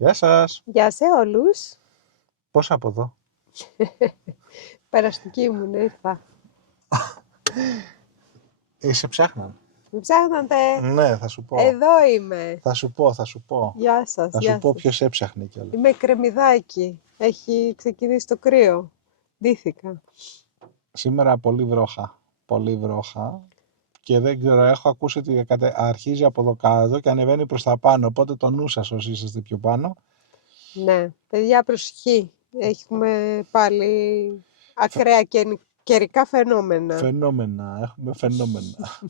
Γεια σας. Γεια σε όλους. Πώς από εδώ? Περαστική ήμουν, ήρθα. Σε ψάχναν. Με ψάχνατε? Ναι, θα σου πω. Εδώ είμαι. Θα σου πω. Γεια σας, Θα σου πω ποιος έψαχνε κιόλας. Είμαι κρεμμυδάκι. Έχει ξεκινήσει το κρύο. Ντύθηκα. Σήμερα πολύ βρόχα και δεν ξέρω, έχω ακούσει ότι αρχίζει από εδώ κάτω και ανεβαίνει προς τα πάνω, οπότε το νου σας όσοι είσαστε πιο πάνω. Ναι, παιδιά προσοχή. Έχουμε πάλι ακραία καιρικά φαινόμενα. Έχουμε φαινόμενα.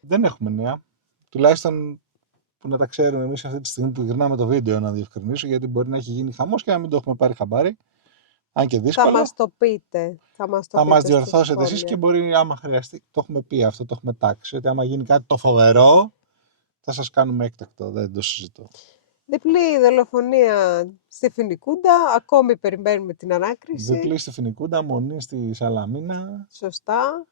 Δεν έχουμε νέα, τουλάχιστον που να τα ξέρουμε εμείς αυτή τη στιγμή που γυρνάμε το βίντεο, να διευκρινίσω, γιατί μπορεί να έχει γίνει χαμός και να μην το έχουμε πάρει χαμπάρι. Αν και δύσκολο. Θα μας το πείτε. Θα μας διορθώσετε εσείς και μπορεί, άμα χρειαστεί, το έχουμε πει αυτό, το έχουμε τάξει, ότι άμα γίνει κάτι το φοβερό, θα σας κάνουμε έκτακτο, δεν το συζητώ. Διπλή δολοφονία στη Φοινικούντα, ακόμη περιμένουμε την ανάκριση. Διπλή στη Φοινικούντα, μονή στη Σαλαμίνα. Σωστά.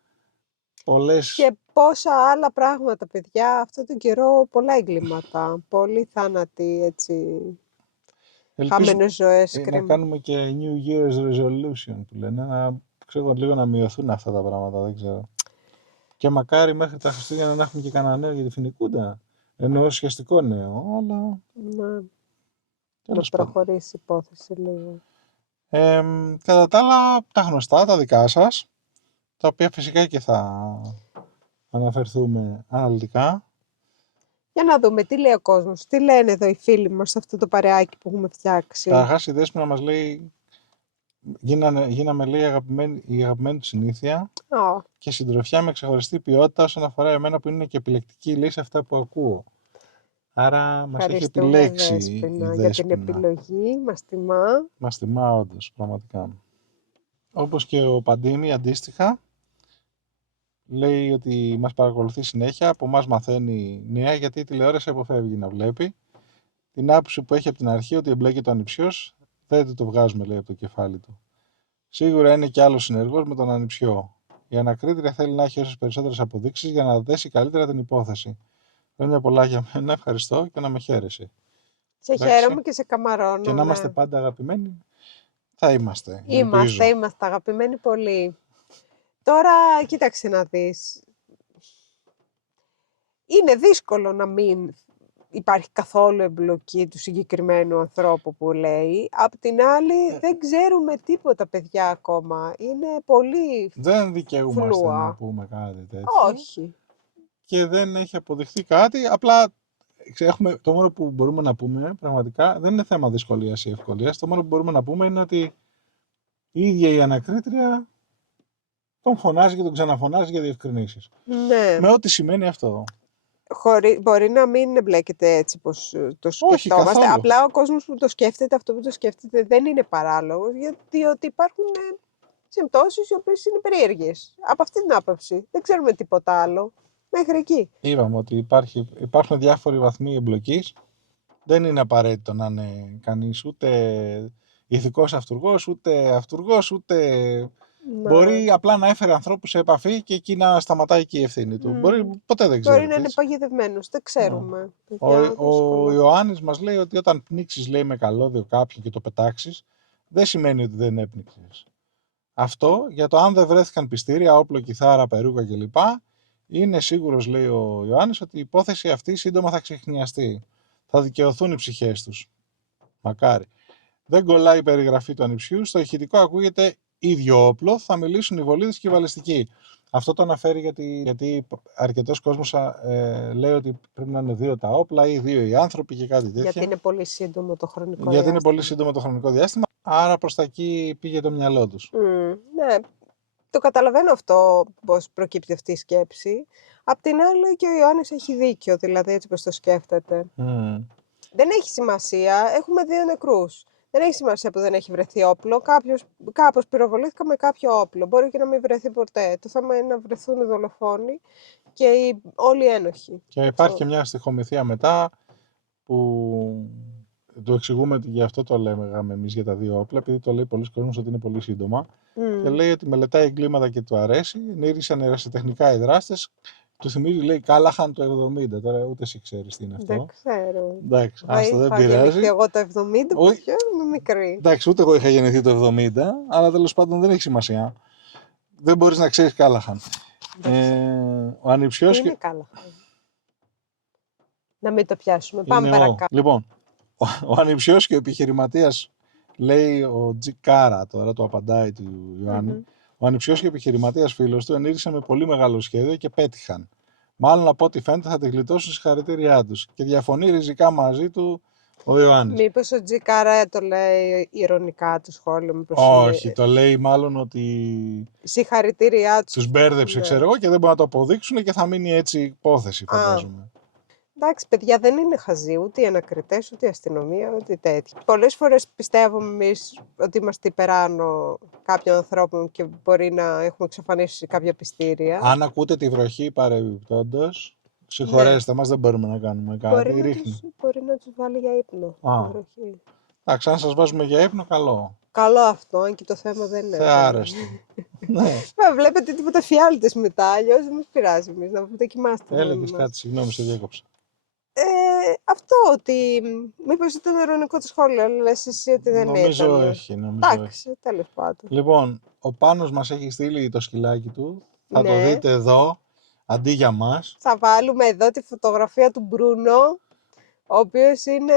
Πολλές... Και πόσα άλλα πράγματα, παιδιά, αυτόν τον καιρό πολλά εγκλήματα, πολλοί θάνατοι, έτσι, χαμένες ζωές. Να κάνουμε και New Year's Resolution που λένε, να ξέρω λίγο να μειωθούν αυτά τα πράγματα, δεν ξέρω. Και μακάρι μέχρι τα Χριστούγεννα να έχουμε και κανένα νέο για τη Φοινικούντα. Εννοώ ουσιαστικό νέο, αλλά... Ναι, να προχωρήσει η υπόθεση λίγο. Κατά τα άλλα, τα γνωστά, τα δικά σας, τα οποία φυσικά και θα αναφερθούμε αναλυτικά. Για να δούμε τι λέει ο κόσμος, τι λένε εδώ οι φίλοι μας σε αυτό το παρεάκι που έχουμε φτιάξει. Καταρχάς η Δέσποινα μας λέει, γίναμε λέει η αγαπημένη του συνήθεια και συντροφιά με ξεχωριστή ποιότητα όσον αφορά εμένα που είναι και επιλεκτική λύση αυτά που ακούω. Άρα μας έχει επιλέξει η Δέσποινα. Για την επιλογή, μας τιμά. Μας τιμά όντως, πραγματικά. Όπως και ο Παντίνη αντίστοιχα, λέει ότι μας παρακολουθεί συνέχεια, από μας μαθαίνει νέα γιατί η τηλεόραση αποφεύγει να βλέπει. Την άποψη που έχει από την αρχή ότι εμπλέκεται ο ανιψιός, δεν το βγάζουμε λέει από το κεφάλι του. Σίγουρα είναι και άλλος συνεργός με τον ανιψιό. Η ανακρίτρια θέλει να έχει όσες περισσότερες αποδείξεις για να δέσει καλύτερα την υπόθεση. Χρόνια πολλά για μένα, ευχαριστώ και να με χαίρεσαι. Σε χαίρομαι και σε καμαρώνω. Και να είμαστε πάντα αγαπημένοι, θα είμαστε. Είμαστε αγαπημένοι πολύ. Τώρα, κοίταξε να δεις. Είναι δύσκολο να μην υπάρχει καθόλου εμπλοκή του συγκεκριμένου ανθρώπου που λέει. Απ' την άλλη, δεν ξέρουμε τίποτα, παιδιά, ακόμα. Είναι πολύ δεν δικαιούμαστε φλούα. να πούμε κάτι τέτοιο. Όχι. Και δεν έχει αποδειχθεί κάτι. Απλά το μόνο που μπορούμε να πούμε, πραγματικά, δεν είναι θέμα δυσκολίας ή ευκολίας. Το μόνο που μπορούμε να πούμε είναι ότι η ίδια η ανακρίτρια τον φωνάζει και τον ξαναφωνάζει για διευκρινήσεις. Ναι. Με ό,τι σημαίνει αυτό. Μπορεί να μην εμπλέκεται έτσι πως το σκεφτόμαστε. Απλά ο κόσμος που το σκέφτεται, αυτό που το σκέφτεται δεν είναι παράλογος, γιατί υπάρχουν συμπτώσεις οι οποίες είναι περίεργες. Από αυτή την άποψη. Δεν ξέρουμε τίποτα άλλο. Μέχρι εκεί. Είπαμε ότι υπάρχουν διάφοροι βαθμοί εμπλοκής. Δεν είναι απαραίτητο να είναι κανείς ούτε ηθικός αυτουργός, ούτε... Μπορεί απλά να έφερε ανθρώπους σε επαφή και εκεί να σταματάει και η ευθύνη του. Ποτέ δεν ξέρει. Μπορεί να είναι παγιδευμένος, δεν ξέρουμε. Ο Ιωάννης μας λέει ότι όταν πνίξεις λέει με καλώδιο κάποιον και το πετάξεις, δεν σημαίνει ότι δεν έπνιξες. Αυτό για το αν δεν βρέθηκαν πιστήρια, όπλο, κιθάρα, περούκα κλπ. Είναι σίγουρος, λέει ο Ιωάννης, ότι η υπόθεση αυτή σύντομα θα ξεχνιαστεί. Θα δικαιωθούν οι ψυχές τους. Μακάρι. Δεν κολλάει η περιγραφή του ανιψιού. Στο ηχητικό ακούγεται ίδιο όπλο, θα μιλήσουν οι βολίδες και οι βαλιστικοί. Αυτό το αναφέρει γιατί αρκετός κόσμος λέει ότι πρέπει να είναι 2 τα όπλα ή 2 οι άνθρωποι και κάτι τέτοιο. Γιατί είναι πολύ σύντομο το χρονικό διάστημα. Άρα προς τα εκεί πήγε το μυαλό τους. Ναι, το καταλαβαίνω αυτό πώς προκύπτει αυτή η σκέψη. Απ' την άλλη και ο Ιωάννης έχει δίκιο, δηλαδή έτσι πως το σκέφτεται. Δεν έχει σημασία, έχουμε 2 νεκρούς. Δεν έχει σημασία που δεν έχει βρεθεί όπλο. Κάπως πυροβολήθηκα με κάποιο όπλο. Μπορεί και να μην βρεθεί ποτέ. Το θέμα είναι να βρεθούν οι δολοφόνοι και όλοι οι ένοχοι. Και υπάρχει και μια στοιχομηθεία μετά που το εξηγούμε ότι γι' αυτό το λέμε εμείς για τα 2 όπλα, επειδή το λέει πολλοί κόσμος ότι είναι πολύ σύντομα. Και λέει ότι μελετάει εγκλήματα και του αρέσει. Ενήρισαν ερασιτεχνικά οι δράστες Του θυμίζει, λέει, Κάλαχαν το 70. Τώρα ούτε εσύ ξέρεις τι είναι αυτό. Δεν ξέρω. Εντάξει, άστο, δεν Είχα πειράζει. γεννηθεί εγώ το 70, παιδιά, είμαι μικρή. Εντάξει, ούτε εγώ είχα γεννηθεί το 70, αλλά τέλος πάντων δεν έχει σημασία. Δεν μπορείς να ξέρεις Κάλαχαν. Ο ανιψιός. Τι είναι Κάλαχαν? Να μην το πιάσουμε. Πάμε παρακάτω. Λοιπόν, ο ανιψιός και ο επιχειρηματίας, λέει ο Τζι Κάρα, τώρα το απαντάει του Ιωάννη. Ο ανιψιός και ο επιχειρηματίας φίλος του ενήργησαν με πολύ μεγάλο σχέδιο και πέτυχαν. Μάλλον από ό,τι φαίνεται θα τη γλιτώσουν συγχαρητήριά τους. Και διαφωνεί ριζικά μαζί του ο Ιωάννης. Μήπως ο Τζι Κάρα το λέει ηρωνικά το σχόλιο? Μήπως όχι, το λέει μάλλον ότι συγχαρητήριά τους. Τους μπέρδεψε, ξέρω εγώ, και δεν μπορούν να το αποδείξουν και θα μείνει έτσι υπόθεση, φαντάζομαι. Εντάξει, παιδιά, δεν είναι χαζοί ούτε οι ανακριτές, ούτε η αστυνομία, ούτε τέτοια. Πολλές φορές πιστεύουμε εμείς ότι είμαστε υπεράνω κάποιων ανθρώπων και μπορεί να έχουμε εξαφανίσει κάποια πιστήρια. Αν ακούτε τη βροχή παρεμπιπτόντως, συγχωρέστε μας, δεν μπορούμε να κάνουμε κάτι. Μπορεί να τους βάλει για ύπνο. Βροχή. Εντάξει, αν σας βάζουμε για ύπνο, καλό. Καλό αυτό, αν και το θέμα δεν είναι. Άρεστο. Ναι. Βλέπετε τίποτα φιάλτες μετά, αλλιώς δεν μας πειράζει εμείς να το κοιμάστε. Έλεγες κάτι, συγγνώμη, σε διέκοψα. Αυτό ότι μήπως ήταν ειρωνικό το σχόλιο, αλλά λες εσύ ότι δεν ήταν. Νομίζω όχι. Εντάξει, τέλος πάντων. Λοιπόν, ο Πάνος μας έχει στείλει το σκυλάκι του. Θα το δείτε εδώ, αντί για μας. Θα βάλουμε εδώ τη φωτογραφία του Μπρούνο, ο οποίος είναι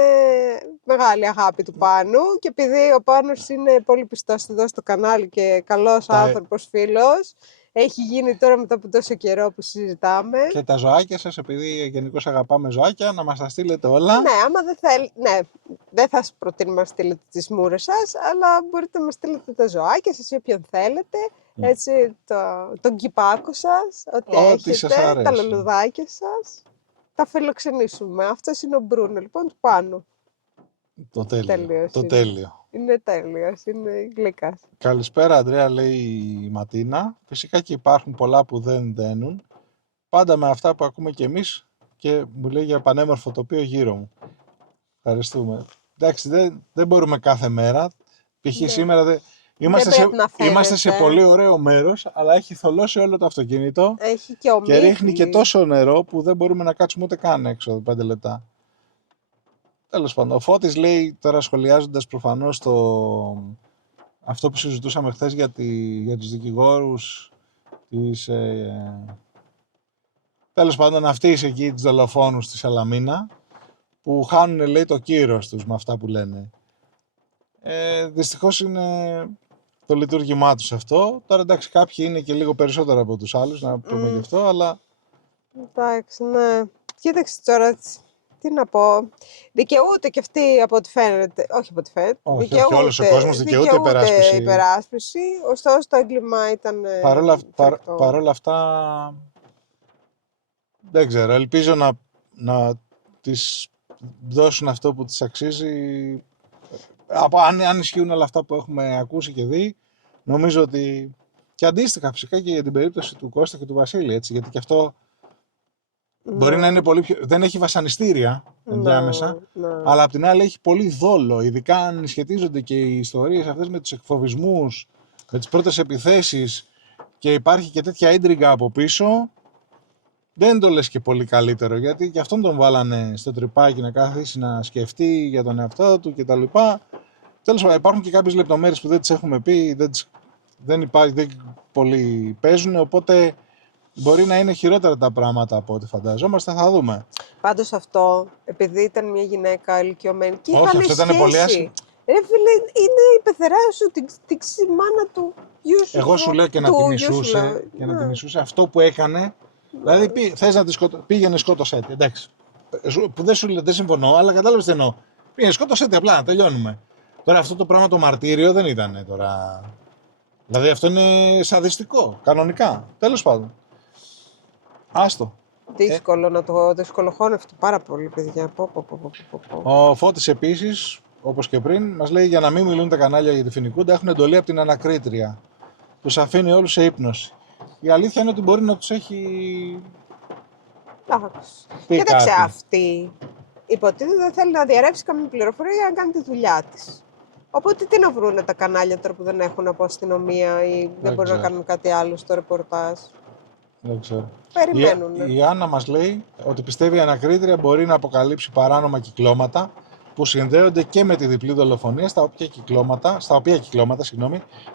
μεγάλη αγάπη του Πάνου, και επειδή ο Πάνος είναι πολύ πιστός εδώ στο κανάλι και καλός άνθρωπος, φίλος, έχει γίνει τώρα μετά από τόσο καιρό που συζητάμε. Και τα ζωάκια σας, επειδή γενικώς αγαπάμε ζωάκια, να μας τα στείλετε όλα. Ναι, άμα δεν θέλει. Ναι, δεν θα σας προτείνουμε να στείλετε τις μούρες σας, αλλά μπορείτε να μας στείλετε τα ζωάκια σας ή όποιον θέλετε. Έτσι, τον κυπάκο σας, ό,τι έχετε, τα λουλουδάκια σας. Τα φιλοξενήσουμε. Αυτός είναι ο Μπρούνο, λοιπόν, του Πάνου. Το τέλειο. Είναι τέλειος, είναι γλυκάς. Καλησπέρα, Ανδρέα, λέει η Ματίνα. Φυσικά και υπάρχουν πολλά που δεν δένουν. Πάντα με αυτά που ακούμε κι εμείς, και μου λέει για πανέμορφο τοπίο γύρω μου. Ευχαριστούμε. Εντάξει, δεν μπορούμε κάθε μέρα. Π.χ. σήμερα είμαστε σε πολύ ωραίο μέρος, αλλά έχει θολώσει όλο το αυτοκίνητο. Έχει και ρίχνει και τόσο νερό που δεν μπορούμε να κάτσουμε ούτε καν έξω 5 λεπτά. Τέλος πάντων, ο Φώτης λέει, τώρα σχολιάζοντας προφανώς αυτό που συζητούσαμε χθες για τους δικηγόρους τέλος πάντων αυτής εκεί, τους δολοφόνους στη Σαλαμίνα, που χάνουν, λέει, το κύρος τους με αυτά που λένε. Δυστυχώς είναι το λειτουργήμά τους αυτό. Τώρα εντάξει, κάποιοι είναι και λίγο περισσότερο από τους άλλους, να πούμε γι' αυτό, αλλά... Εντάξει, ναι. Κοίταξε τώρα, τι να πω. Δικαιούται και αυτή από ό,τι φαίνεται. Όχι από ό,τι φαίνεται. Όχι, όλος ο κόσμος δικαιούται υπεράσπιση. Ωστόσο το έγκλημα ήταν. Παρ' όλα αυτά, δεν ξέρω. Ελπίζω να τις δώσουν αυτό που τις αξίζει. Αν ισχύουν όλα αυτά που έχουμε ακούσει και δει, νομίζω ότι. Και αντίστοιχα φυσικά και για την περίπτωση του Κώστα και του Βασίλη, έτσι, γιατί και αυτό. Μπορεί να είναι πολύ πιο. Δεν έχει βασανιστήρια ενδιάμεσα, αλλά απ' την άλλη έχει πολύ δόλο. Ειδικά αν σχετίζονται και οι ιστορίες αυτές με τους εκφοβισμούς, με τις πρώτες επιθέσεις, και υπάρχει και τέτοια ίντριγκα από πίσω. Δεν το λες και πολύ καλύτερο, γιατί και αυτόν τον βάλανε στο τρυπάκι να καθίσει να σκεφτεί για τον εαυτό του κτλ. Τέλος πάντων, υπάρχουν και κάποιες λεπτομέρειες που δεν τις έχουμε πει, δεν πολύ παίζουν, οπότε. Μπορεί να είναι χειρότερα τα πράγματα από ό,τι φανταζόμαστε, θα δούμε. Πάντως αυτό, επειδή ήταν μια γυναίκα ηλικιωμένη και όχι, αυτό ήταν πολύ άσχημο. Ρε φίλε, είναι η πεθερά σου, την μάνα του γιου σου. Εγώ σου λέω και να τη μισούσε, να τη μισούσε αυτό που έκανε. Δηλαδή, θες να τη πήγαινε σκότωσέ τη, εντάξει. Που δεν συμφωνώ, αλλά κατάλαβες τι εννοώ. Πήγαινε σκότωσέ τη, απλά να τελειώνουμε. Τώρα αυτό το πράγμα το μαρτύριο δεν ήταν τώρα. Δηλαδή αυτό είναι σαδιστικό, κανονικά. Τέλος πάντων. Άστο. Δύσκολο να το δυσκολοχώνευτο πάρα πολύ, παιδιά. Ο Φώτης επίσης, όπως και πριν, μας λέει για να μην μιλούν τα κανάλια για τη Φοινικούντα, έχουν εντολή από την ανακρίτρια. Τους αφήνει όλους σε ύπνωση. Η αλήθεια είναι ότι μπορεί να τους έχει. Κοίταξε, αυτή υποτίθεται δεν θέλει να διαρρεύσει καμία πληροφορία για να κάνει τη δουλειά της. Οπότε τι να βρούνε τα κανάλια τώρα που δεν έχουν από αστυνομία ή δεν μπορούν να κάνουν κάτι άλλο στο ρεπορτάζ. Δεν ξέρω. Περιμένουν. Η Άννα μας λέει ότι πιστεύει η ανακρίτρια μπορεί να αποκαλύψει παράνομα κυκλώματα που συνδέονται και με τη διπλή δολοφονία, στα οποία κυκλώματα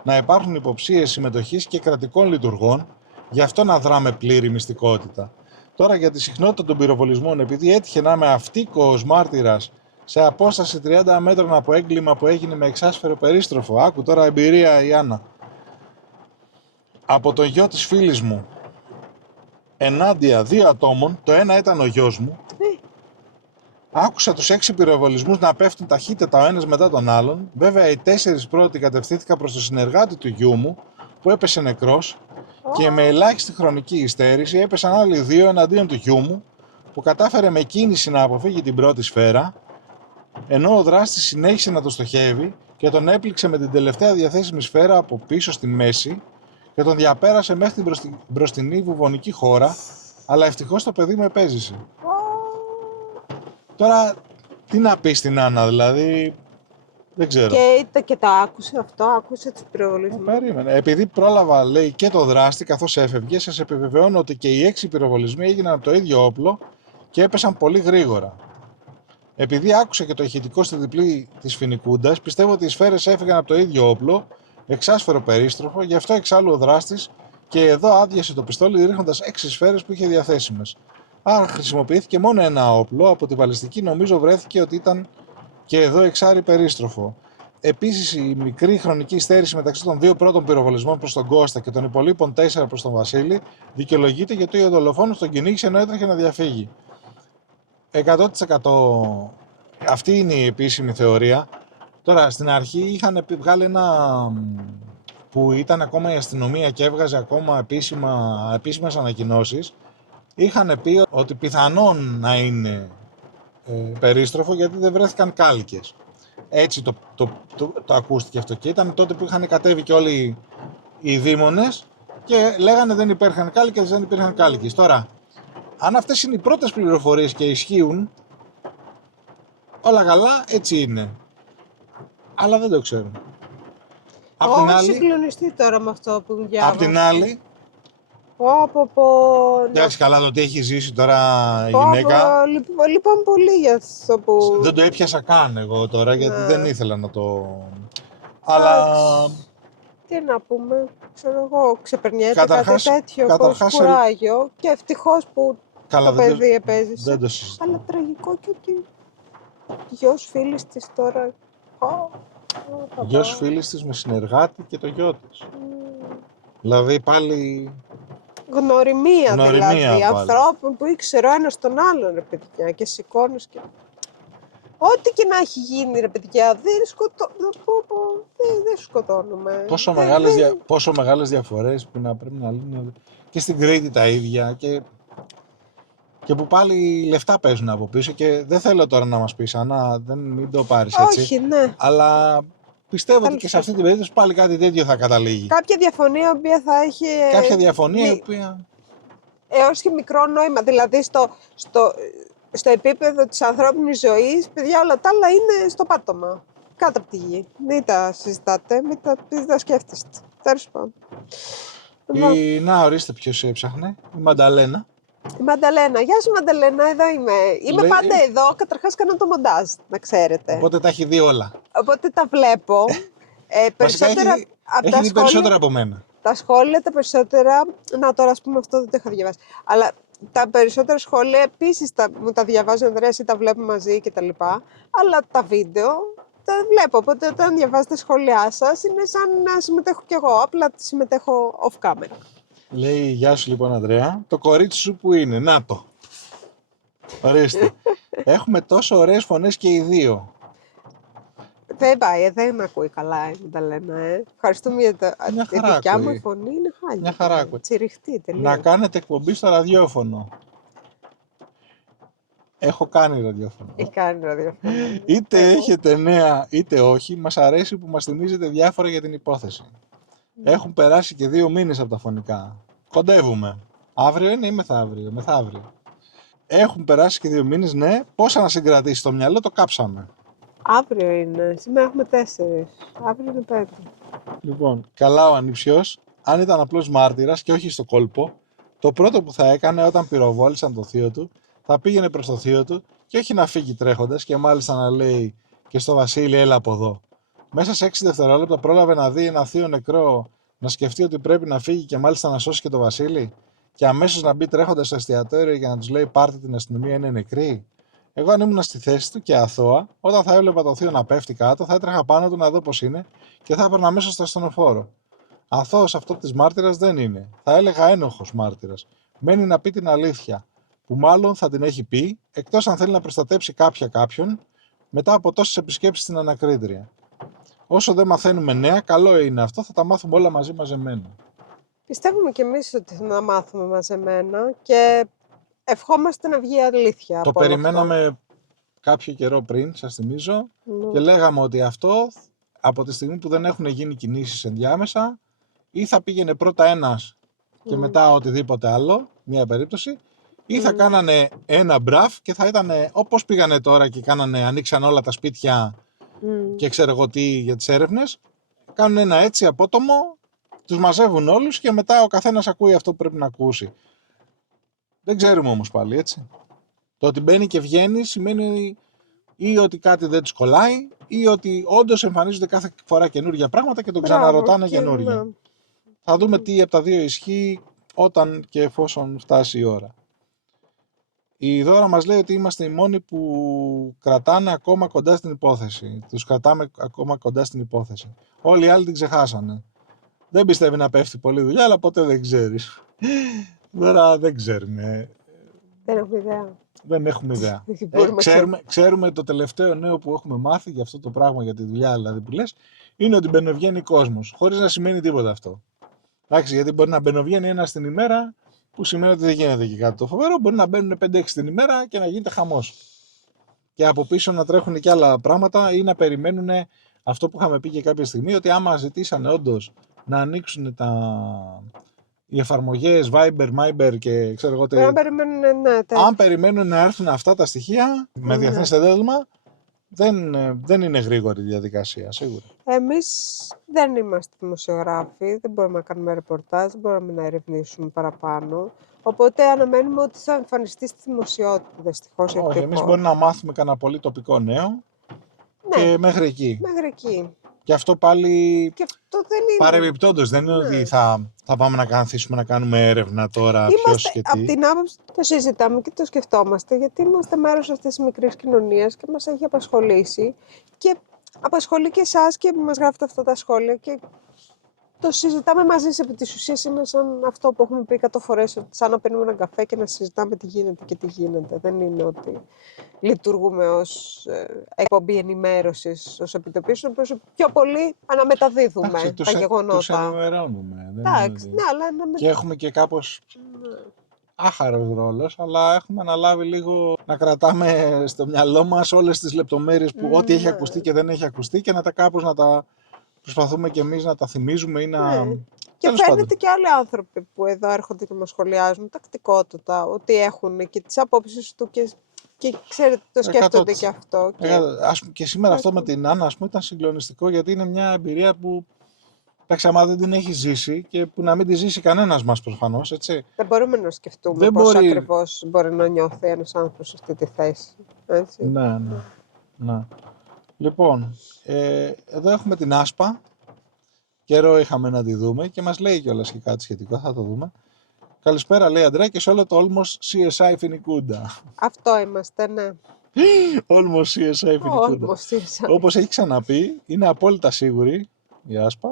να υπάρχουν υποψίες συμμετοχής και κρατικών λειτουργών, γι' αυτό να δράμε πλήρη μυστικότητα. Τώρα για τη συχνότητα των πυροβολισμών, επειδή έτυχε να είμαι αυτίκος μάρτυρας σε απόσταση 30 μέτρων από έγκλημα που έγινε με εξάσφαιρο περίστροφο. Άκου τώρα εμπειρία η Άννα. Από το γιο της φίλης μου, ενάντια 2 ατόμων, το ένα ήταν ο γιος μου, άκουσα τους 6 πυροβολισμούς να πέφτουν ταχύτερα ο ένας μετά τον άλλον. Βέβαια οι 4 πρώτοι κατευθύνθηκαν προς το συνεργάτη του γιού μου, που έπεσε νεκρός, και με ελάχιστη χρονική υστέρηση έπεσαν άλλοι 2 εναντίον του γιού μου, που κατάφερε με κίνηση να αποφύγει την πρώτη σφαίρα, ενώ ο δράστης συνέχισε να το στοχεύει και τον έπληξε με την τελευταία διαθέσιμη σφαίρα από πίσω στη μέση και τον διαπέρασε μέχρι την μπροστινή βουβονική χώρα, αλλά ευτυχώς το παιδί μου επέζησε. Τώρα, τι να πει στην Άννα, δηλαδή, δεν ξέρω. Και το άκουσε αυτό, άκουσε τους πυροβολισμούς. Περίμενε. Επειδή πρόλαβα, λέει, και το δράστη καθώς έφευγε, σας επιβεβαιώνω ότι και οι 6 πυροβολισμοί έγιναν από το ίδιο όπλο και έπεσαν πολύ γρήγορα. Επειδή άκουσα και το ηχητικό στη διπλή της φοινικούντας, πιστεύω ότι οι σφαίρες έφυγαν από το ίδιο όπλο, εξάσφαιρο περίστροφο, γι' αυτό εξάλλου ο δράστης και εδώ άδειασε το πιστόλι ρίχνοντας 6 σφαίρες που είχε διαθέσιμες. Άρα χρησιμοποιήθηκε μόνο ένα όπλο, από τη βαλιστική νομίζω βρέθηκε ότι ήταν και εδώ εξάρι περίστροφο. Επίσης η μικρή χρονική στέρηση μεταξύ των 2 πρώτων πυροβολισμών προς τον Κώστα και των υπολείπων 4 προς τον Βασίλη δικαιολογείται γιατί ο δολοφόνος τον κυνήγησε ενώ έτρεχε να διαφύγει. 100% αυτή είναι η επίσημη θεωρία. Τώρα στην αρχή είχαν βγάλει ένα που ήταν ακόμα η αστυνομία και έβγαζε ακόμα επίσημες ανακοινώσεις. Είχαν πει ότι πιθανόν να είναι περίστροφο γιατί δεν βρέθηκαν κάλικες. Έτσι το ακούστηκε αυτό και ήταν τότε που είχαν κατέβει και όλοι οι δήμονες και λέγανε δεν υπήρχαν κάλικες, δεν υπήρχαν κάλικες. Τώρα, αν αυτές είναι οι πρώτες πληροφορίες και ισχύουν, όλα καλά, έτσι είναι. Αλλά δεν το ξέρω. Έχω συγκλονιστεί τώρα με αυτό που διάβασα. Απ' την άλλη, εντάξει καλά το τι έχει ζήσει τώρα η γυναίκα. Λυπάμαι πολύ για αυτό που... Δεν το έπιασα καν εγώ τώρα γιατί δεν ήθελα να το... Αλλά... Τι να πούμε, ξέρω εγώ, ξεπερνιέται κάτι τέτοιο, πως κουράγιο και ευτυχώς που το παιδί επέζησε. Δεν το συζητώ. Αλλά τραγικό και ότι γιος φίλης της τώρα... Γιος φίλης της με συνεργάτη και το γιο της. Δηλαδή πάλι... Γνωριμία δηλαδή, ανθρώπων που ήξερε ο ένας τον άλλον, ρε παιδιά, και σηκώνεις και... Ό,τι και να έχει γίνει, ρε παιδιά, δεν σκοτώνουμε. Πόσο μεγάλες διαφορές που να πρέπει να λύνουν και στην Κρήτη τα ίδια και που πάλι λεφτά παίζουν από πίσω και δεν θέλω τώρα να μας πεις, Άννα, μην το πάρεις έτσι. Όχι, ναι. Αλλά πιστεύω ότι και σε αυτή την περίπτωση πάλι κάτι τέτοιο θα καταλήγει. Κάποια διαφωνία η οποία θα έχει... Κάποια διαφωνία η οποία... έως και μικρό νόημα, δηλαδή στο επίπεδο της ανθρώπινης ζωής, παιδιά, όλα τα άλλα είναι στο πάτωμα, κάτω από τη γη. Μην τα συζητάτε, μην τα σκέφτεστε. Τέλος πάντων. Να ορίστε ποιος έψαχνε, η Μανταλένα. Η Μανταλένα, γεια σου Μανταλένα, εδώ είμαι. Είμαι πάντα εδώ, καταρχάς κάνω το μοντάζ, να ξέρετε. Οπότε τα έχει δει όλα. Οπότε τα βλέπω. Περισσότερα έχει δει περισσότερα από μένα. Τα σχόλια τα περισσότερα, τώρα ας πούμε αυτό δεν το είχα διαβάσει, αλλά τα περισσότερα σχόλια επίσης μου τα διαβάζει ο Ανδρέας ή τα βλέπω μαζί κτλ. Αλλά τα βίντεο τα βλέπω, οπότε όταν διαβάζετε σχόλιά σας είναι σαν να συμμετέχω κι εγώ, απλά συμμετέχω off camera. Λέει, γεια σου λοιπόν Ανδρέα, το κορίτσι σου που είναι, να το. Ορίστε. Έχουμε τόσο ωραίες φωνές και οι δύο. Δεν πάει, δεν ακούει καλά η Μανταλένα. Ευχαριστούμε για τη δικιά μου φωνή, είναι χάλια. Μια χαρά ακούει. Τσιριχτή τελείως. Να κάνετε εκπομπή στο ραδιόφωνο. Έχω κάνει ραδιόφωνο. Έχει κάνει ραδιόφωνο. Είτε έχετε νέα είτε όχι, μας αρέσει που μας θυμίζετε διάφορα για την υπόθεση. Έχουν περάσει και 2 μήνες από τα φωνικά. Κοντεύουμε. Αύριο είναι ή μεθαύριο? Μεθαύριο. Έχουν περάσει και 2 μήνες, ναι. Πόσα να συγκρατήσει στο μυαλό, το κάψαμε. Αύριο είναι. Σήμερα έχουμε 4. Αύριο είναι 5. Λοιπόν, καλά ο ανήψιος. Αν ήταν απλός μάρτυρας και όχι στο κόλπο, το πρώτο που θα έκανε όταν πυροβόλησαν το θείο του, θα πήγαινε προς το θείο του και όχι να φύγει τρέχοντας και μάλιστα να λέει και στο Βασίλη έλα από εδώ. Μέσα σε 6 δευτερόλεπτα πρόλαβε να δει ένα θείο νεκρό, να σκεφτεί ότι πρέπει να φύγει και μάλιστα να σώσει και το Βασίλη και αμέσως να μπει τρέχοντας στο εστιατόριο για να τους λέει πάρτε την αστυνομία, είναι νεκροί. Εγώ αν ήμουν στη θέση του και αθώα, όταν θα έβλεπα το θείο να πέφτει κάτω, θα έτρεχα πάνω του να δω πώς είναι και θα έπαιρνα αμέσως στο ασθενοφόρο. Αθώος αυτό της μάρτυρας δεν είναι. Θα έλεγα ένοχος μάρτυρας. Μένει να πει την αλήθεια, που μάλλον θα την έχει πει, εκτός αν θέλει να προστατέψει κάποιον, μετά από τόσες επισκέψεις στην ανακρίτρια. Όσο δεν μαθαίνουμε νέα, καλό είναι αυτό, θα τα μάθουμε όλα μαζί μαζεμένα. Πιστεύουμε κι εμείς ότι θα τα μάθουμε μαζεμένα και ευχόμαστε να βγει αλήθεια. Το περιμέναμε κάποιο καιρό πριν, σας θυμίζω, και λέγαμε ότι αυτό από τη στιγμή που δεν έχουν γίνει κινήσεις ενδιάμεσα, ή θα πήγαινε πρώτα ένας και μετά οτιδήποτε άλλο, μία περίπτωση, ή θα κάνανε ένα μπραφ και θα ήταν όπως πήγανε τώρα και ανοίξαν όλα τα σπίτια και ξέρω εγώ τι για τις έρευνες, κάνουν ένα έτσι απότομο, τους μαζεύουν όλους και μετά ο καθένας ακούει αυτό που πρέπει να ακούσει. Δεν ξέρουμε όμως πάλι, έτσι. Το ότι μπαίνει και βγαίνει σημαίνει ή ότι κάτι δεν τους κολλάει ή ότι όντως εμφανίζονται κάθε φορά καινούργια πράγματα και τον ξαναρωτάνε καινούργια. Θα δούμε τι από τα δύο ισχύει όταν και εφόσον φτάσει η ώρα. Η Δώρα μας λέει ότι είμαστε οι μόνοι που κρατάνε ακόμα κοντά στην υπόθεση. Τους κρατάμε ακόμα κοντά στην υπόθεση. Όλοι οι άλλοι την ξεχάσανε. Δεν πιστεύει να πέφτει πολλή δουλειά, αλλά ποτέ δεν ξέρεις. Τώρα δεν ξέρουμε. Δεν έχουμε ιδέα. Δεν έχουμε ιδέα. Ξέρουμε το τελευταίο νέο που έχουμε μάθει για αυτό το πράγμα, για τη δουλειά δηλαδή που λες, είναι ότι μπαινοβγαίνει κόσμος, χωρίς να σημαίνει τίποτα αυτό. Εντάξει, γιατί μπορεί να μπαινοβγαίνει ένας την ημέρα, που σημαίνει ότι δεν γίνεται και κάτι το φοβερό, μπορεί να μπαίνουν 5-6 την ημέρα και να γίνεται χαμός. Και από πίσω να τρέχουν και άλλα πράγματα ή να περιμένουν αυτό που είχαμε πει και κάποια στιγμή, ότι άμα ζητήσανε όντως να ανοίξουν οι εφαρμογές Viber, Myber και ξέρω εγώ τι. Αν περιμένουν να έρθουν αυτά τα στοιχεία με διεθνές εντέλεσμα, δεν είναι γρήγορη διαδικασία, σίγουρα. Εμείς δεν είμαστε δημοσιογράφοι, δεν μπορούμε να κάνουμε ρεπορτάζ, δεν μπορούμε να ερευνήσουμε παραπάνω. Οπότε αναμένουμε ότι θα εμφανιστεί στη δημοσιότητα, δυστυχώς. Όχι, εμείς μπορούμε να μάθουμε κανένα πολύ τοπικό νέο και μέχρι εκεί. Μέχρι εκεί. Και αυτό πάλι παρεμπιπτόντως δεν είναι ότι θα πάμε να καθίσουμε να κάνουμε έρευνα τώρα ποιος και τι. Από την άποψη το συζητάμε και το σκεφτόμαστε, γιατί είμαστε μέρος αυτής της μικρής κοινωνίας και μας έχει απασχολήσει και απασχολεί και εσάς και μας γράφετε αυτά τα σχόλια και το συζητάμε μαζί σε επί της ουσίας. Είναι σαν αυτό που έχουμε πει 100 φορές, ότι σαν να παίρνουμε έναν καφέ και να συζητάμε τι γίνεται και τι γίνεται. Δεν είναι ότι λειτουργούμε ως εκπομπή ενημέρωσης, ως επιτοπίσεις, όπως πιο πολύ αναμεταδίδουμε τα γεγονότα. Τους ενημερώνουμε. Εντάξει, ναι, αλλά και έχουμε και κάπως άχαρος ρόλος, αλλά έχουμε αναλάβει λίγο να κρατάμε στο μυαλό μας όλες τις λεπτομέρειες που ό,τι έχει ακουστεί και δεν έχει ακουστεί και να τα κάπως να τα προσπαθούμε κι εμείς να τα θυμίζουμε ή να. Και φαίνεται και άλλοι άνθρωποι που εδώ έρχονται και μας σχολιάζουν τακτικότητα, ότι έχουν και τις απόψεις του και ξέρετε, το σκέφτονται και αυτό. Και σήμερα αυτό με την Άννα, ήταν συγκλονιστικό, γιατί είναι μια εμπειρία που, εντάξει, άμα δεν την έχει ζήσει και που να μην τη ζήσει κανένας μας προφανώς, έτσι. Δεν μπορούμε να σκεφτούμε πώς ακριβώς μπορεί να νιώθει ένας άνθρωπος σε αυτή τη θέση. Έτσι. Ναι. Λοιπόν, εδώ έχουμε την Άσπα. Καιρό είχαμε να τη δούμε και μας λέει κιόλας και κάτι σχετικό, θα το δούμε. Καλησπέρα, λέει Αντρέα, και σε όλο το Almost CSI Φινικούντα. Αυτό είμαστε, ναι. Almost CSI Φινικούντα. Όπως έχει ξαναπεί, είναι απόλυτα σίγουρη η Άσπα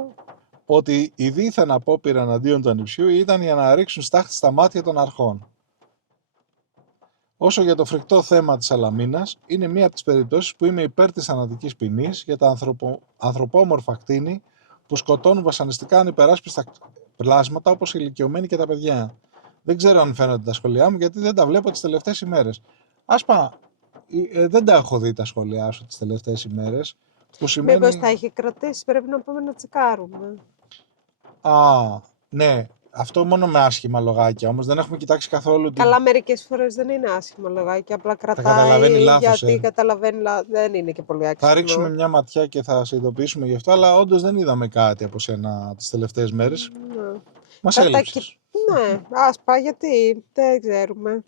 ότι η δίθεν απόπειρα εναντίον του ανιψιού ήταν για να ρίξουν στάχτη στα μάτια των αρχών. Όσο για το φρικτό θέμα της Σαλαμίνας, είναι μία από τις περιπτώσεις που είμαι υπέρ της θανατικής ποινής για τα ανθρωπόμορφα κτίνη που σκοτώνουν βασανιστικά ανυπεράσπιστα πλάσματα όπως οι ηλικιωμένοι και τα παιδιά. Δεν ξέρω αν φαίνονται τα σχόλιά μου, γιατί δεν τα βλέπω τις τελευταίες ημέρες. Άσπα, δεν τα έχω δει τα σχόλιά σου τις τελευταίες ημέρες. Μήπως τα έχει κρατήσει, πρέπει να πάμε να τσεκάρουμε. Ναι. Αυτό μόνο με άσχημα λογάκια, όμως δεν έχουμε κοιτάξει καθόλου. Καλά, μερικές φορές δεν είναι άσχημα λογάκια, απλά κρατάει καταλαβαίνει λάθος, γιατί καταλαβαίνει δεν είναι και πολύ άξιο. Θα ρίξουμε μια ματιά και θα σε ειδοποιήσουμε γι' αυτό, αλλά όντως δεν είδαμε κάτι από σένα τις τελευταίες μέρες. Μας έλειψες. Ναι, άσπα, γιατί δεν ξέρουμε.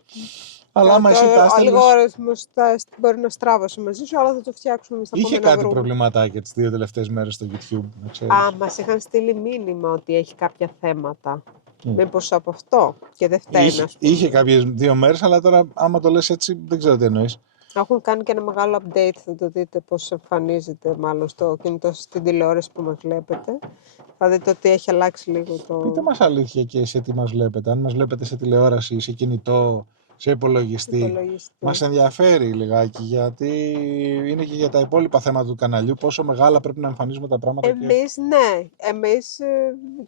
Αλλά άμα εσύ τα έστελνες... Ο αλγόριθμος μπορεί να στράβωσε μαζί σου, αλλά θα το φτιάξουμε στα επόμενα Είχε κάτι βρούμε. προβληματάκια τις 2 τελευταίες μέρες στο YouTube, να ξέρεις. Μας είχαν στείλει μήνυμα ότι έχει κάποια θέματα. Μήπως από αυτό και δεν φταίει, είχε κάποιες 2 μέρες, αλλά τώρα άμα το λες έτσι δεν ξέρω τι εννοείς. Έχουν κάνει και ένα μεγάλο update, θα το δείτε πώς εμφανίζεται μάλλον στο κινητό σας, στην τηλεόραση που μας βλέπετε. Θα δείτε ότι έχει αλλάξει λίγο το... Πείτε μας αλήθεια και σε τι μας βλέπετε. Αν μας βλέπετε σε τηλεόραση, σε κινητό, σε υπολογιστή. Μας ενδιαφέρει λιγάκι, γιατί είναι και για τα υπόλοιπα θέματα του καναλιού, πόσο μεγάλα πρέπει να εμφανίζουμε τα πράγματα. Εμείς ναι, εμείς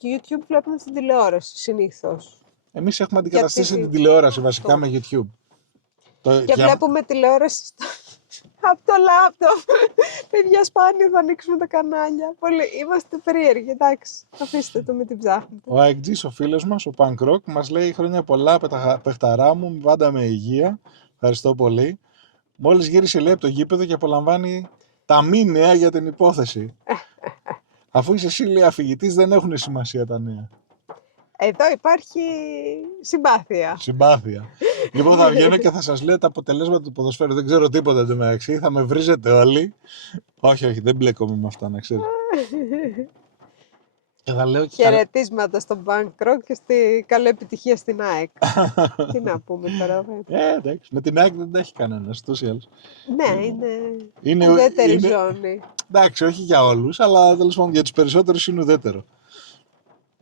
YouTube βλέπουμε στην τηλεόραση συνήθως. Εμείς έχουμε αντικαταστήσει την τηλεόραση βασικά με YouTube. Και βλέπουμε τηλεόραση από το λάπτοπ. Παιδιά, σπάνια θα ανοίξουμε τα κανάλια. Πολύ... Είμαστε περίεργοι, εντάξει. Αφήστε το, μην την ψάχνετε. Ο Αεκτζής, ο φίλος μας, ο Punk Rock, μας λέει χρόνια πολλά, παιχταρά μου, πάντα με υγεία. Ευχαριστώ πολύ. Μόλις γύρισε, λέει, από το γήπεδο και απολαμβάνει τα μη νέα για την υπόθεση. Αφού είσαι εσύ, λέει, αφηγητής, δεν έχουν σημασία τα νέα. Εδώ υπάρχει συμπάθεια. Συμπάθεια. Λοιπόν, θα βγαίνω και θα σας λέω τα αποτελέσματα του ποδοσφαίρου. Δεν ξέρω τίποτα εντωμεταξύ. Θα με βρίζετε όλοι. Όχι, δεν μπλέκομαι με αυτά, να ξέρετε. Και θα λέω και χαιρετίσματα στον Punk Rock και καλή επιτυχία στην ΑΕΚ. Τι να πούμε τώρα. Εντάξει, με την ΑΕΚ δεν τα έχει κανένας, τόσο ή άλλως. Ναι, είναι ουδέτερη ζώνη. Εντάξει, όχι για όλους, αλλά τέλος πάντων για τους περισσότερους είναι ουδέτερο.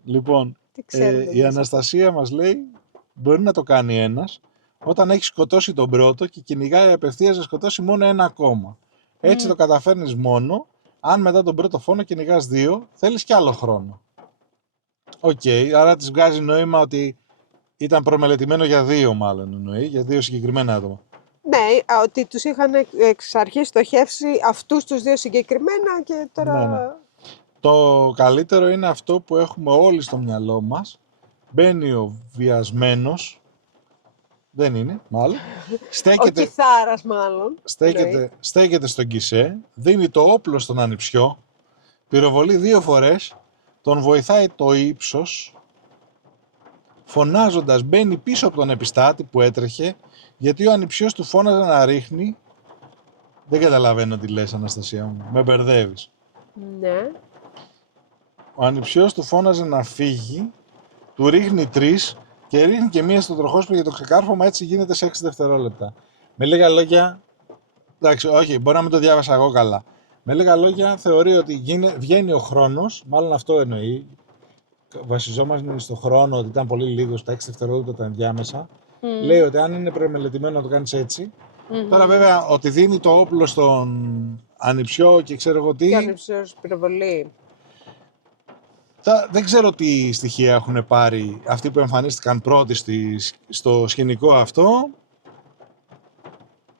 Λοιπόν, η Αναστασία μας λέει, μπορεί να το κάνει ένας, όταν έχει σκοτώσει τον πρώτο και κυνηγάει απευθείας να σκοτώσει μόνο ένα ακόμα. Έτσι το καταφέρνεις μόνο, αν μετά τον πρώτο φόνο κυνηγάς 2, θέλεις κι άλλο χρόνο. Οκ, άρα της βγάζει νόημα ότι ήταν προμελετημένο για 2 μάλλον εννοεί, για 2 συγκεκριμένα άτομα. Ναι, ότι τους είχαν εξ αρχής στοχεύσει αυτούς τους 2 συγκεκριμένα και τώρα... Ναι. Το καλύτερο είναι αυτό που έχουμε όλοι στο μυαλό μας. Μπαίνει ο βιασμένος, δεν είναι μάλλον, στέκεται, ο κιθάρας μάλλον. Στέκεται στον κισέ, δίνει το όπλο στον ανιψιό, πυροβολεί 2 φορές, τον βοηθάει το ύψος, φωνάζοντας μπαίνει πίσω από τον επιστάτη που έτρεχε, γιατί ο ανιψιός του φώναζε να ρίχνει. Δεν καταλαβαίνω τι λες, Αναστασία μου, με μπερδεύεις. Ναι. Ο ανιψιός του φώναζε να φύγει, του ρίχνει 3 και ρίχνει και μία στο τροχόσπι για το ξεκάρφωμα, έτσι γίνεται σε 6 δευτερόλεπτα. Με λίγα λόγια, εντάξει, όχι, μπορεί να μην το διάβασα εγώ καλά. Με λίγα λόγια θεωρεί ότι βγαίνει ο χρόνος, μάλλον αυτό εννοεί, βασιζόμαστε στο χρόνο ότι ήταν πολύ λίγο, στα 6 δευτερόλεπτα τα ενδιάμεσα. Λέει ότι αν είναι προμελετημένο να το κάνεις έτσι. Τώρα βέβαια ότι δίνει το όπλο στον ανιψιό και ξέρω εγώ τι. Και ο ανιψιός πυροβολεί. Δεν ξέρω τι στοιχεία έχουν πάρει αυτοί που εμφανίστηκαν πρώτοι στο σκηνικό αυτό.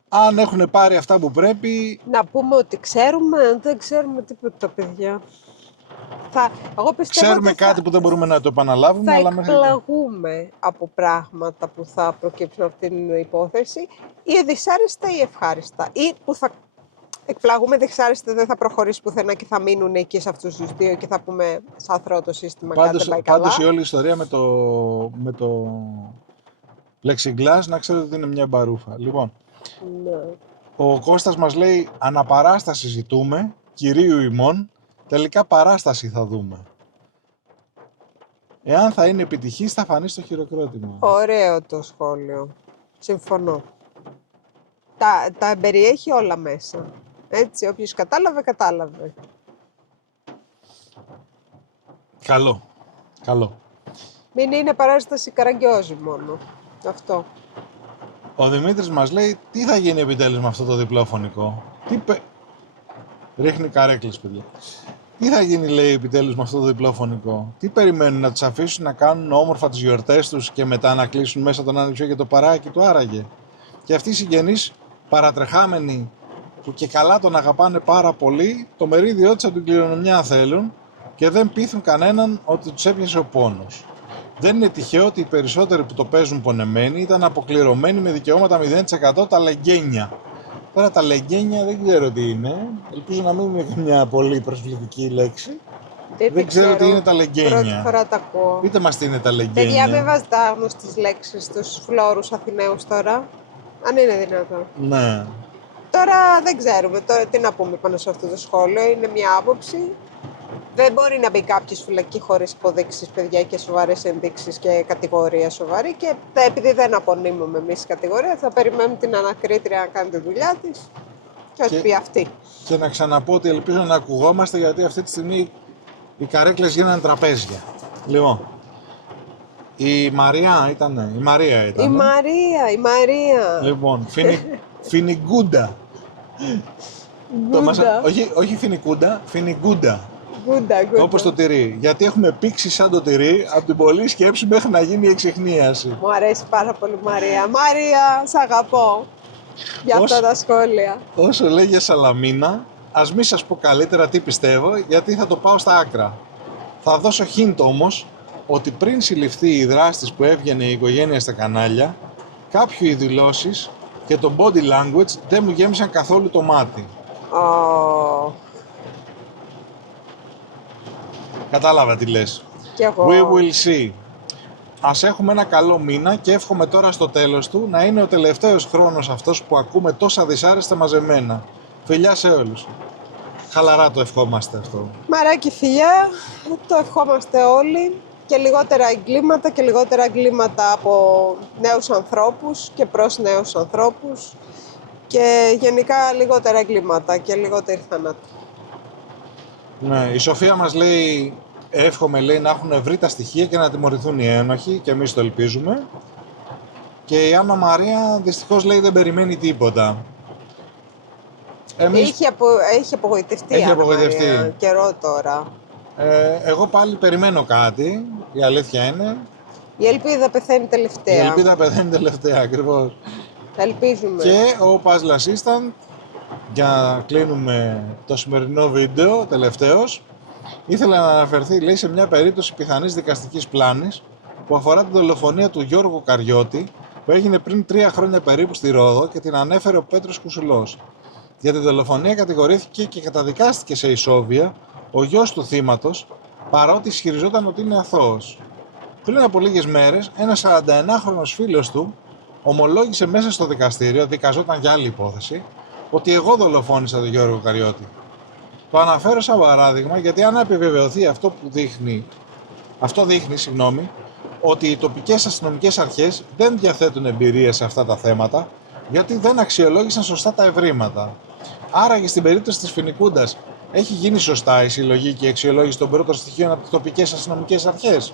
Αν έχουν πάρει αυτά που πρέπει... Να πούμε ότι ξέρουμε, δεν ξέρουμε τίποτα, παιδιά. Εγώ ξέρουμε κάτι που δεν μπορούμε να το επαναλάβουμε. Θα εκπλαγούμε από πράγματα που θα προκύψουν από την υπόθεση, ή δυσάρεστα ή ευχάριστα. Ή που θα εκπλαγούμε δυσάρεστα, δεν θα προχωρήσει πουθενά και θα μείνουν εκεί σε αυτούς τους 2 και θα πούμε σαν θρώ το σύστημα κάτι δεν πάει καλά. Πάντως η όλη ιστορία με το plexiglass, να ξέρετε ότι είναι μια μπαρούφα. Λοιπόν, ναι. Ο Κώστας μας λέει, αναπαράσταση ζητούμε, κυρίου ημών, τελικά παράσταση θα δούμε. Εάν θα είναι επιτυχής θα φανεί στο χειροκρότημα. Ωραίο το σχόλιο. Συμφωνώ. Τα περιέχει όλα μέσα. Έτσι, όποιος κατάλαβε, κατάλαβε. Καλό. Μην είναι παράσταση Καραγκιόζη μόνο. Αυτό. Ο Δημήτρης μας λέει, τι θα γίνει επιτέλους με αυτό το διπλό φωνικό. Ρίχνει καρέκλες, παιδιά. Τι θα γίνει, λέει, επιτέλους με αυτό το διπλό φωνικό. Τι περιμένουν, να τους αφήσουν να κάνουν όμορφα τις γιορτές τους και μετά να κλείσουν μέσα τον άνοιξο και το παράκι του άραγε. Και αυτοί οι συγγενείς παρατρεχάμενοι που και καλά τον αγαπάνε πάρα πολύ, το μερίδιό τους από την κληρονομιά θέλουν και δεν πείθουν κανέναν ότι τους έπιασε ο πόνος. Δεν είναι τυχαίο ότι οι περισσότεροι που το παίζουν πονεμένοι ήταν αποκληρωμένοι με δικαιώματα 0% τα λεγγένια. Τώρα τα λεγγένια δεν ξέρω τι είναι, ελπίζω να μην είναι μια πολύ προσβλητική λέξη. Δεν ξέρω τι είναι τα Πρώτη λεγγένια. φορά τα ακούω. Πείτε μας τι είναι τα Παιδιά, λεγγένια. με βάζετε άγνωστες λέξεις στους φλόρους Αθηναίους τώρα. Αν είναι δυνατόν. Ναι. Τώρα δεν ξέρουμε. Τώρα, τι να πούμε πάνω σε αυτό το σχόλιο. Είναι μια άποψη. Δεν μπορεί να μπει κάποιος φυλακή χωρίς υποδείξεις, παιδιά, και σοβαρές ενδείξεις και κατηγορία σοβαρή. Και επειδή δεν απονείμουμε εμείς κατηγορία, θα περιμένουμε την ανακρίτρια να κάνει τη δουλειά της και ό,τι πει αυτή. Και να ξαναπώ ότι ελπίζω να ακουγόμαστε, γιατί αυτή τη στιγμή οι καρέκλες γίνανε τραπέζια. Λοιπόν, η Μαρία ήταν. Η Μαρία ήταν. Η Μαρία. Λοιπόν, Φινιγκούντα. Όχι Φινικούντα, Φινιγκούντα. Γκούντα. Όπως το τυρί. Γιατί έχουμε πήξει σαν το τυρί από την πολλή σκέψη μέχρι να γίνει η εξιχνίαση. Μου αρέσει πάρα πολύ Μαρία. Μαρία, σ' αγαπώ για αυτά τα σχόλια. Όσο λέγε Σαλαμίνα, ας μη σας πω καλύτερα τι πιστεύω, γιατί θα το πάω στα άκρα. Θα δώσω hint όμως ότι πριν συλληφθεί η δράστης που έβγαινε η οικογένεια στα κανάλια, κάποιου οι δηλώσεις και το body language δεν μου γέμισαν καθόλου το μάτι. Oh. Κατάλαβα τι λες. Κι εγώ. We will see. Ας έχουμε ένα καλό μήνα και εύχομαι τώρα στο τέλος του να είναι ο τελευταίος χρόνος αυτός που ακούμε τόσα δυσάρεστα μαζεμένα. Φιλιά σε όλους. Χαλαρά το ευχόμαστε αυτό. Μαράκι, φιλιά, το ευχόμαστε όλοι. Και λιγότερα εγκλήματα και λιγότερα εγκλήματα από νέους ανθρώπους και προς νέους ανθρώπους. Και γενικά λιγότερα εγκλήματα και λιγότερη θανάτη. Ναι, η Σοφία μας λέει, εύχομαι, λέει, να έχουν βρει τα στοιχεία και να τιμωρηθούν οι ένοχοι, και εμείς το ελπίζουμε. Και η Άννα Μαρία δυστυχώς λέει δεν περιμένει τίποτα. Έχει απογοητευτεί η Άννα Μαρία, καιρό τώρα. Εγώ πάλι περιμένω κάτι, η αλήθεια είναι. Η ελπίδα πεθαίνει τελευταία. Η ελπίδα πεθαίνει τελευταία, ακριβώς. Ελπίζουμε. Και ο Puzzle Assistant, για να κλείνουμε το σημερινό βίντεο, τελευταίος, ήθελε να αναφερθεί, λέει, σε μια περίπτωση πιθανής δικαστικής πλάνης που αφορά την δολοφονία του Γιώργου Καριώτη, που έγινε πριν 3 χρόνια περίπου στη Ρόδο και την ανέφερε ο Πέτρος Κουσουλός. Για τη δολοφονία κατηγορήθηκε και καταδικάστηκε σε ισόβια ο γιος του θύματος, παρότι ισχυριζόταν ότι είναι αθώος. Πριν από λίγες μέρες, ένας 41χρονος φίλος του ομολόγησε μέσα στο δικαστήριο, δικαζόταν για άλλη υπόθεση, ότι εγώ δολοφόνησα τον Γιώργο Καριώτη. Το αναφέρω σαν παράδειγμα γιατί αν επιβεβαιωθεί αυτό δείχνει, ότι οι τοπικές αστυνομικές αρχές δεν διαθέτουν εμπειρία σε αυτά τα θέματα, γιατί δεν αξιολόγησαν σωστά τα ευρήματα. Άρα και στην περίπτωση της Φινικούντας έχει γίνει σωστά η συλλογή και η αξιολόγηση των πρώτων στοιχείων από τις τοπικές αστυνομικές αρχές.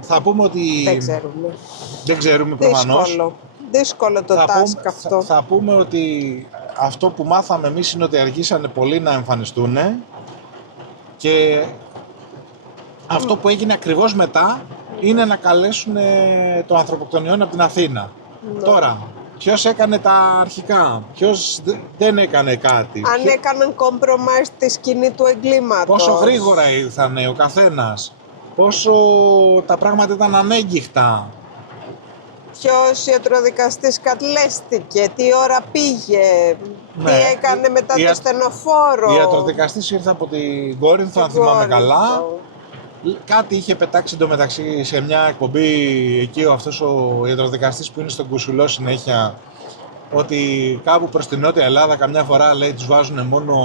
Θα πούμε ότι δεν ξέρουμε προφανώς. Δύσκολο το task αυτό. Θα πούμε ότι αυτό που μάθαμε εμείς είναι ότι αργήσανε πολύ να εμφανιστούν και αυτό που έγινε ακριβώς μετά είναι να καλέσουν το ανθρωποκτονιόν από την Αθήνα. Τώρα, ποιος έκανε τα αρχικά, ποιος δεν έκανε κάτι. Αν έκαναν compromise στη σκηνή του εγκλήματος. Πόσο γρήγορα ήρθανε ο καθένας, πόσο τα πράγματα ήταν ανέγκυχτα. Ποιος ιατροδικαστής κατλέστηκε, τι ώρα πήγε, τι έκανε μετά το στενοφόρο. Η ιατροδικαστής ήρθε από την Κόρινθο, αν θυμάμαι καλά. Κάτι είχε πετάξει εντωμεταξύ σε μια εκπομπή εκεί αυτός ο ιατροδικαστής που είναι στον Κουσουλό συνέχεια, ότι κάπου προς την Νότια Ελλάδα καμιά φορά, λέει, τους βάζουν μόνο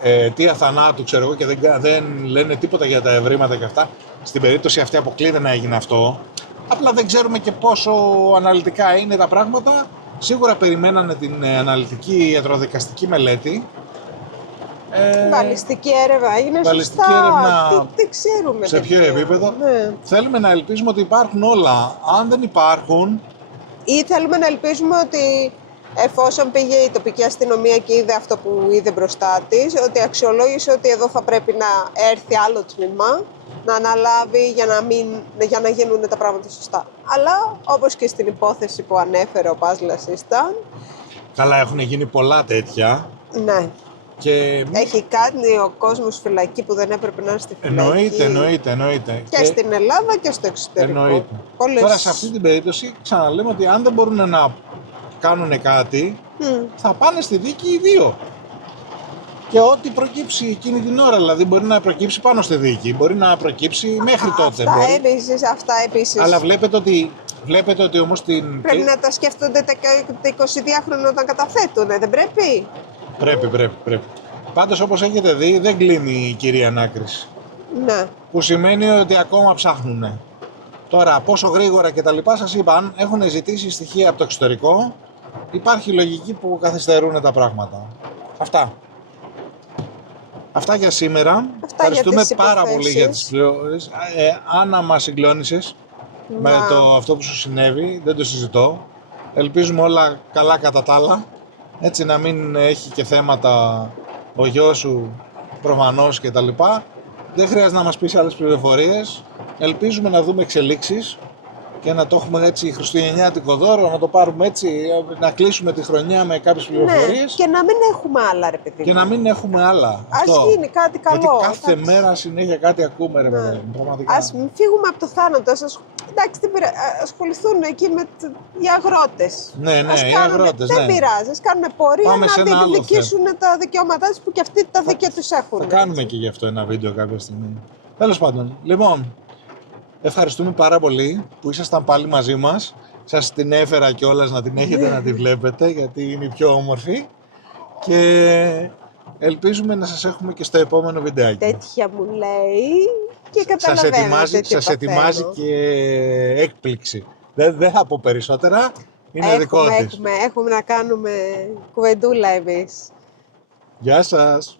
αιτία θανάτου, ξέρω εγώ, και δεν λένε τίποτα για τα ευρήματα και αυτά. Στην περίπτωση αυτή αποκλείται να έγινε αυτό. Απλά δεν ξέρουμε και πόσο αναλυτικά είναι τα πράγματα. Σίγουρα περιμένανε την αναλυτική ιατροδικαστική μελέτη. Βαλιστική έρευνα είναι βαλιστική σωστά. Έρευνα τι ξέρουμε. Σε ποιο επίπεδο. Ναι. Θέλουμε να ελπίζουμε ότι υπάρχουν όλα. Αν δεν υπάρχουν... Ή θέλουμε να ελπίζουμε ότι εφόσον πήγε η τοπική αστυνομία και είδε αυτό που είδε μπροστά της, ότι αξιολόγησε ότι εδώ θα πρέπει να έρθει άλλο τμήμα, να αναλάβει για να γίνουν τα πράγματα σωστά. Αλλά όπως και στην υπόθεση που ανέφερε ο Puzzle Assistant. Καλά, έχουν γίνει πολλά τέτοια. Ναι. Και... έχει κάνει ο κόσμος φυλακή που δεν έπρεπε να είναι στη φυλακή. Εννοείται. Και στην Ελλάδα και στο εξωτερικό. Εννοείται. Τώρα σε αυτή την περίπτωση ξαναλέμε ότι αν δεν μπορούν να κάνουν κάτι, θα πάνε στη δίκη οι δύο. και ό,τι προκύψει εκείνη την ώρα. Δηλαδή, μπορεί να προκύψει πάνω στη δίκη, μπορεί να προκύψει μέχρι τότε. Αυτά επίσης. Αλλά βλέπετε ότι όμως την. Πρέπει να τα σκέφτονται τα 22χρονα όταν καταθέτουν, δεν πρέπει? Πρέπει. Πάντως, όπως έχετε δει, δεν κλείνει η κυρία ανάκριση. Ναι. Που σημαίνει ότι ακόμα ψάχνουνε. Τώρα, πόσο γρήγορα και τα λοιπά, σας είπα, αν έχουν ζητήσει στοιχεία από το εξωτερικό, υπάρχει λογική που καθυστερούν τα πράγματα. Αυτά για σήμερα. Ευχαριστούμε πάρα πολύ για τις πληροφορίες. Άννα, μας συγκλώνησες με αυτό που σου συνέβη, δεν το συζητώ. Ελπίζουμε όλα καλά κατά τα άλλα, έτσι να μην έχει και θέματα ο γιος σου προφανώς και τα λοιπά. Δεν χρειάζεται να μας πεις άλλες πληροφορίες. Ελπίζουμε να δούμε εξελίξεις και να το έχουμε έτσι χριστουγεννιάτικο δώρο, να το πάρουμε έτσι, να κλείσουμε τη χρονιά με κάποιες πληροφορίες. Και να μην έχουμε άλλα, ρε παιδί. Και να μην έχουμε άλλα. Ας γίνει κάτι καλό. Γιατί κάθε μέρα συνέχεια κάτι ακούμε, ρε παιδί. Ας μην φύγουμε από το θάνατο. Εντάξει, ασχοληθούν εκεί με οι αγρότες. Ναι, οι αγρότες. Δεν πειράζει. Ας κάνουν πορεία να διεκδικήσουν τα δικαιώματά τους που και αυτοί τα δίκαια τους έχουν. Θα κάνουμε και γι' αυτό ένα βίντεο κάποια στιγμή. Τέλος πάντων. Λοιπόν, ευχαριστούμε πάρα πολύ που ήσασταν πάλι μαζί μας. Σας την έφερα κιόλας να την έχετε να τη βλέπετε, γιατί είναι η πιο όμορφη. Και ελπίζουμε να σας έχουμε και στο επόμενο βιντεάκι. Τέτοια μου λέει και καταλαβαίνω. Σας ετοιμάζει και έκπληξη. Δεν θα πω περισσότερα, είναι δικό της. Έχουμε να κάνουμε κουβεντούλα εμείς. Γεια σας.